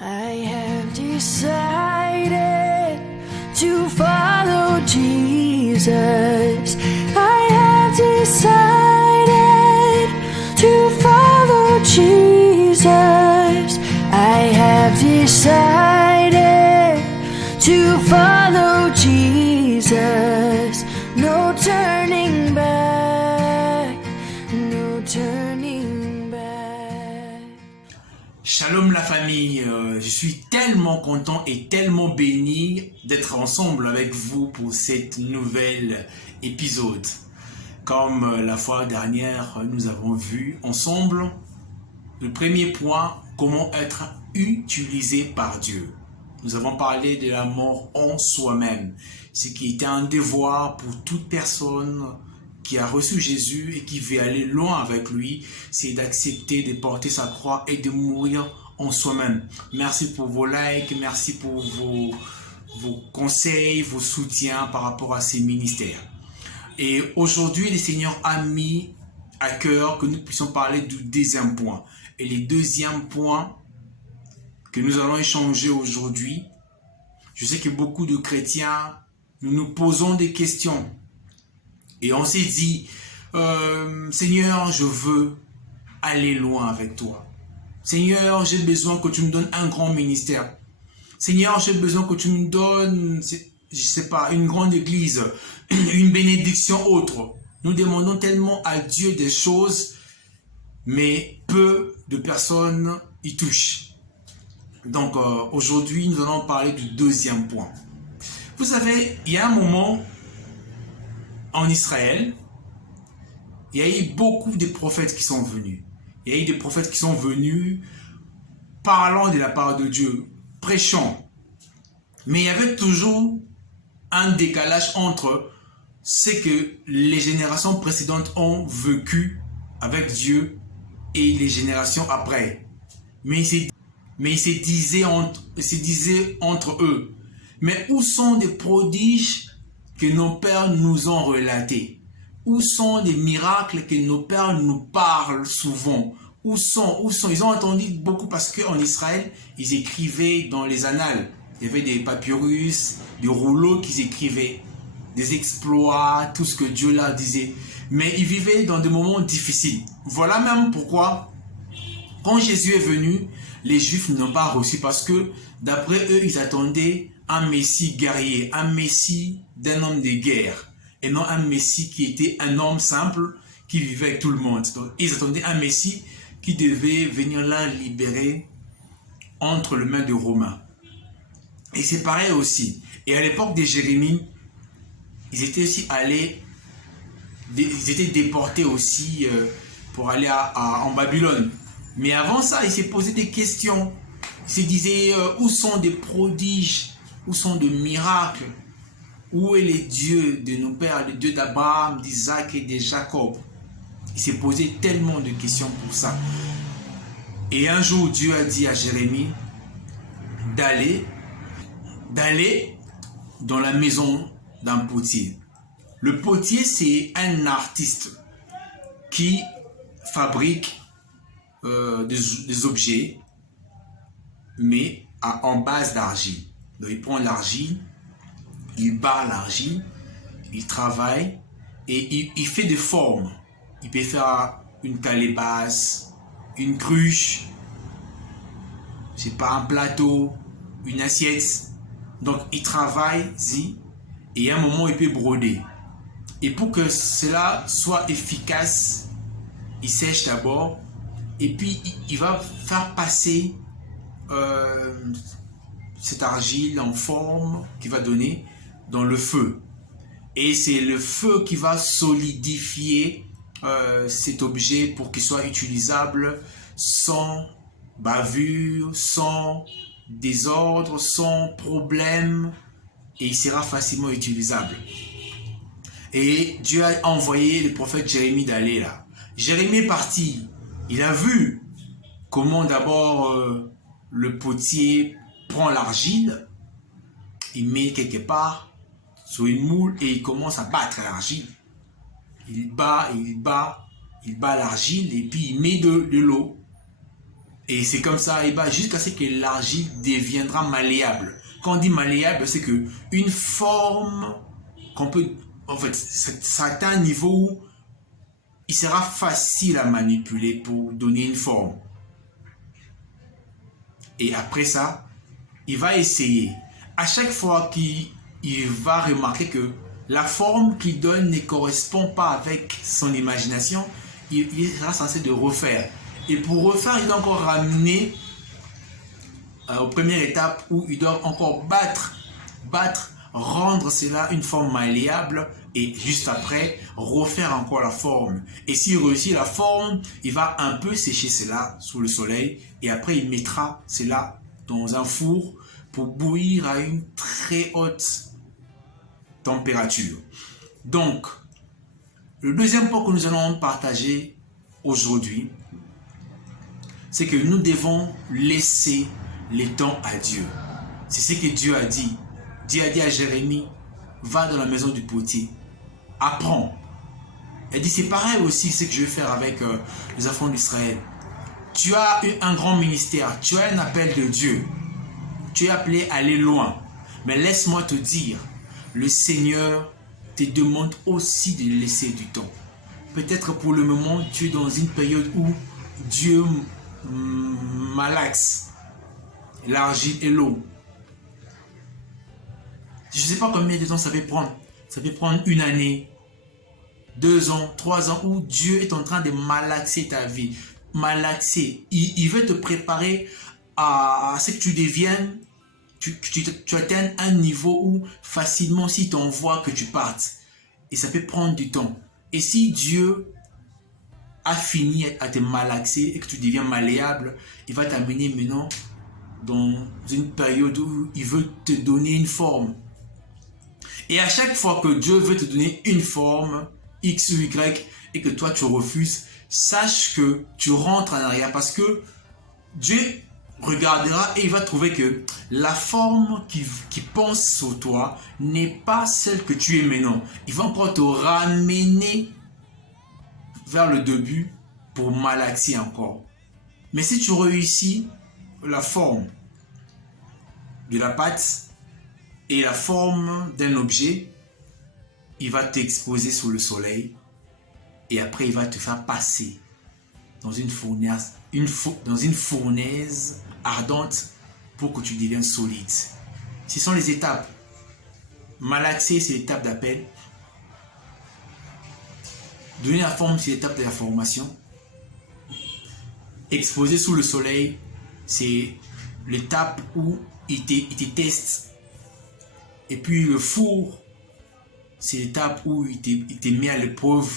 I have decided to follow Jesus. I have decided to follow Jesus. I have decided to follow Jesus. No turning back, no turning back. Shalom la famille, je suis tellement content et tellement béni d'être ensemble avec vous pour cette nouvelle épisode. Comme la fois dernière, nous avons vu ensemble le premier point, comment être utilisé par Dieu. Nous avons parlé de la mort en soi-même, ce qui était un devoir pour toute personne qui a reçu Jésus et qui veut aller loin avec lui, c'est d'accepter de porter sa croix et de mourir en soi-même. Merci pour vos likes, merci pour vos conseils, vos soutiens par rapport à ces ministères. Et aujourd'hui, le Seigneur a mis à cœur que nous puissions parler du deuxième point. Et le deuxième point que nous allons échanger aujourd'hui, je sais que beaucoup de chrétiens, nous nous posons des questions. Et on s'est dit, Seigneur, je veux aller loin avec toi. Seigneur, j'ai besoin que tu me donnes un grand ministère. Seigneur, j'ai besoin que tu me donnes, je sais pas, une grande église, une bénédiction autre. Nous demandons tellement à Dieu des choses, mais peu de personnes y touchent. Donc aujourd'hui, nous allons parler du deuxième point. Vous savez, il y a un moment en Israël, il y a eu beaucoup de prophètes qui sont venus. Il y a eu des prophètes qui sont venus parlant de la part de Dieu, prêchant. Mais il y avait toujours un décalage entre ce que les générations précédentes ont vécu avec Dieu et les générations après. Mais ils se disaient entre eux, mais où sont des prodiges que nos pères nous ont relatés? Où sont les miracles que nos pères nous parlent souvent? Où sont? Ils ont entendu beaucoup parce qu'en Israël, ils écrivaient dans les annales. Il y avait des papyrus, des rouleaux qu'ils écrivaient, des exploits, tout ce que Dieu leur disait. Mais ils vivaient dans des moments difficiles. Voilà même pourquoi, quand Jésus est venu, les Juifs n'ont pas reçu parce que, d'après eux, ils attendaient un Messie guerrier, un Messie d'un homme de guerre, et non un Messie qui était un homme simple qui vivait avec tout le monde. Donc, ils attendaient un Messie qui devait venir là libérer entre les mains des Romains. Et c'est pareil aussi. Et à l'époque de Jérémie, ils étaient aussi allés, ils étaient déportés aussi pour aller en Babylone. Mais avant ça, ils se posaient des questions. Ils se disaient, où sont des prodiges? Où sont des miracles? Où est le Dieu de nos pères, le Dieu d'Abraham, d'Isaac et de Jacob? Ils se posaient tellement de questions pour ça. Et un jour, Dieu a dit à Jérémie d'aller dans la maison d'un potier. Le potier, c'est un artiste qui fabrique des objets, mais en base d'argile. Donc il prend l'argile, il bat l'argile, il travaille et il fait des formes. Il peut faire une calebasse, une cruche, je sais pas, un plateau, une assiette. Donc il travaille ici et à un moment il peut broder. Et pour que cela soit efficace, il sèche d'abord et puis il va faire passer cette argile en forme qu'il va donner dans le feu. Et c'est le feu qui va solidifier cet objet pour qu'il soit utilisable sans bavure, sans désordre, sans problème, et il sera facilement utilisable. Et Dieu a envoyé le prophète Jérémie d'aller là. Jérémie est parti. Il a vu comment d'abord le potier prend l'argile, il met quelque part sur une moule et il commence à battre l'argile. Il bat l'argile et puis il met de l'eau. Et c'est comme ça, jusqu'à ce que l'argile deviendra malléable. Quand on dit malléable, c'est que une forme qu'on peut... En fait, ça atteint un niveau où il sera facile à manipuler pour donner une forme. Et après ça, il va essayer. À chaque fois qu'il va remarquer que la forme qu'il donne ne correspond pas avec son imagination, il sera censé de refaire. Et pour refaire, il doit encore ramener aux premières étapes où il doit encore battre, rendre cela une forme malléable et juste après, refaire encore la forme. Et s'il réussit la forme, il va un peu sécher cela sous le soleil et après il mettra cela dans un four pour bouillir à une très haute température. Donc, le deuxième point que nous allons partager aujourd'hui, c'est que nous devons laisser le temps à Dieu. C'est ce que Dieu a dit. Dieu a dit à Jérémie, va dans la maison du potier, apprends. Il dit, c'est pareil aussi ce que je vais faire avec les enfants d'Israël. Tu as eu un grand ministère, tu as un appel de Dieu. Tu es appelé à aller loin. Mais laisse-moi te dire, le Seigneur te demande aussi de laisser du temps. Peut-être pour le moment, tu es dans une période où Dieu malaxe l'argile et l'eau. Je ne sais pas combien de temps ça va prendre. Ça peut prendre 1 année, 2 ans, 3 ans, où Dieu est en train de malaxer ta vie. Malaxer. Il veut te préparer à ce que tu deviennes, tu atteignes un niveau où facilement, s'il t'envoie, que tu partes. Et ça peut prendre du temps. Et si Dieu a fini à te malaxer et que tu deviens malléable, il va t'amener maintenant dans une période où il veut te donner une forme. Et à chaque fois que Dieu veut te donner une forme, X ou Y, et que toi tu refuses, sache que tu rentres en arrière parce que Dieu regardera et il va trouver que la forme qui pense sur toi n'est pas celle que tu es maintenant. Il va encore te ramener vers le début pour malaxer encore. Mais si tu réussis la forme de la pâte et la forme d'un objet, il va t'exposer sous le soleil et après il va te faire passer dans une fournaise, ardente pour que tu deviennes solide. Ce sont les étapes. Malaxer, c'est l'étape d'appel. Donner la forme, c'est l'étape de la formation. Exposer sous le soleil, c'est l'étape où il te teste. Et puis le four, c'est l'étape où il te met à l'épreuve.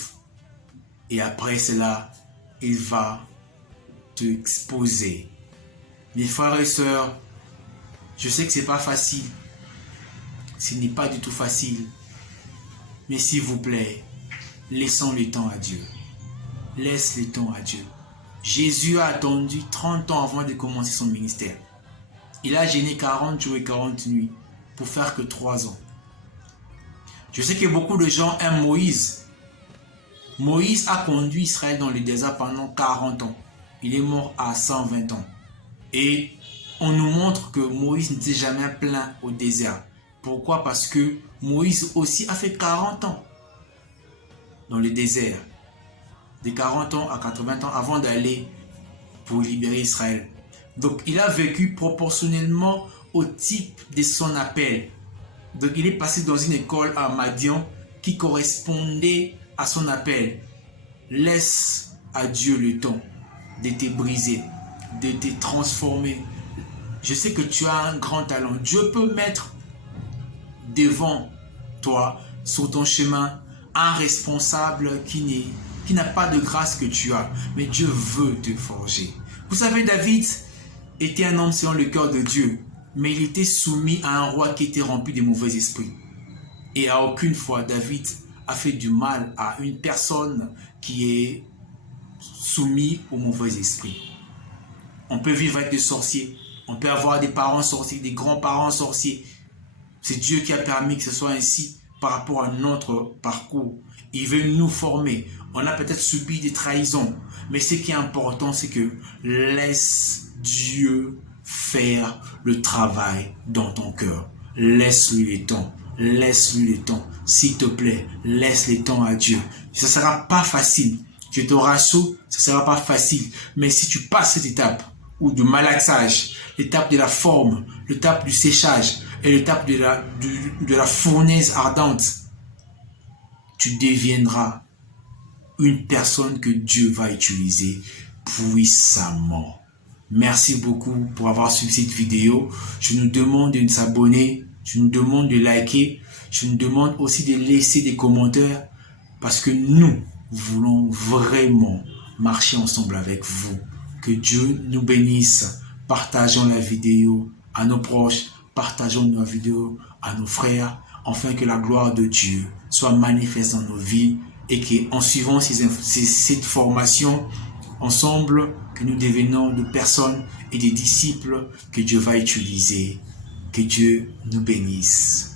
Et après cela, il va te exposer. Mes frères et sœurs, je sais que ce n'est pas facile. Ce n'est pas du tout facile. Mais s'il vous plaît, laissons le temps à Dieu. Laisse le temps à Dieu. Jésus a attendu 30 ans avant de commencer son ministère. Il a gêné 40 jours et 40 nuits pour faire que 3 ans. Je sais que beaucoup de gens aiment Moïse. Moïse a conduit Israël dans le désert pendant 40 ans. Il est mort à 120 ans. Et on nous montre que Moïse n'était jamais plein au désert. Pourquoi? Parce que Moïse aussi a fait 40 ans dans le désert. De 40 ans à 80 ans avant d'aller pour libérer Israël. Donc il a vécu proportionnellement au type de son appel. Donc il est passé dans une école à Madian qui correspondait à son appel. Laisse à Dieu le temps de te briser, de te transformer. Je sais que tu as un grand talent. Dieu peut mettre devant toi, sur ton chemin, un responsable qui n'a pas de grâce que tu as. Mais Dieu veut te forger. Vous savez, David était un homme selon le cœur de Dieu. Mais il était soumis à un roi qui était rempli de mauvais esprits. Et à aucune fois, David a fait du mal à une personne qui est soumise au mauvais esprit. On peut vivre avec des sorciers. On peut avoir des parents sorciers, des grands-parents sorciers. C'est Dieu qui a permis que ce soit ainsi par rapport à notre parcours. Il veut nous former. On a peut-être subi des trahisons. Mais ce qui est important, c'est que laisse Dieu faire le travail dans ton cœur. Laisse-lui le temps. Laisse-lui le temps. S'il te plaît, laisse le temps à Dieu. Ça ne sera pas facile. Je te rassure, ça ne sera pas facile. Mais si tu passes cette étape, ou du malaxage, l'étape de la forme, l'étape du séchage et l'étape de la fournaise ardente, tu deviendras une personne que Dieu va utiliser puissamment. Merci beaucoup pour avoir suivi cette vidéo. Je nous demande de nous abonner, je nous demande de liker, je nous demande aussi de laisser des commentaires parce que nous voulons vraiment marcher ensemble avec vous. Que Dieu nous bénisse. Partageons la vidéo à nos proches, partageons la vidéo à nos frères, afin que la gloire de Dieu soit manifeste dans nos vies et qu'en suivant cette formation ensemble, que nous devenons de personnes et des disciples que Dieu va utiliser. Que Dieu nous bénisse.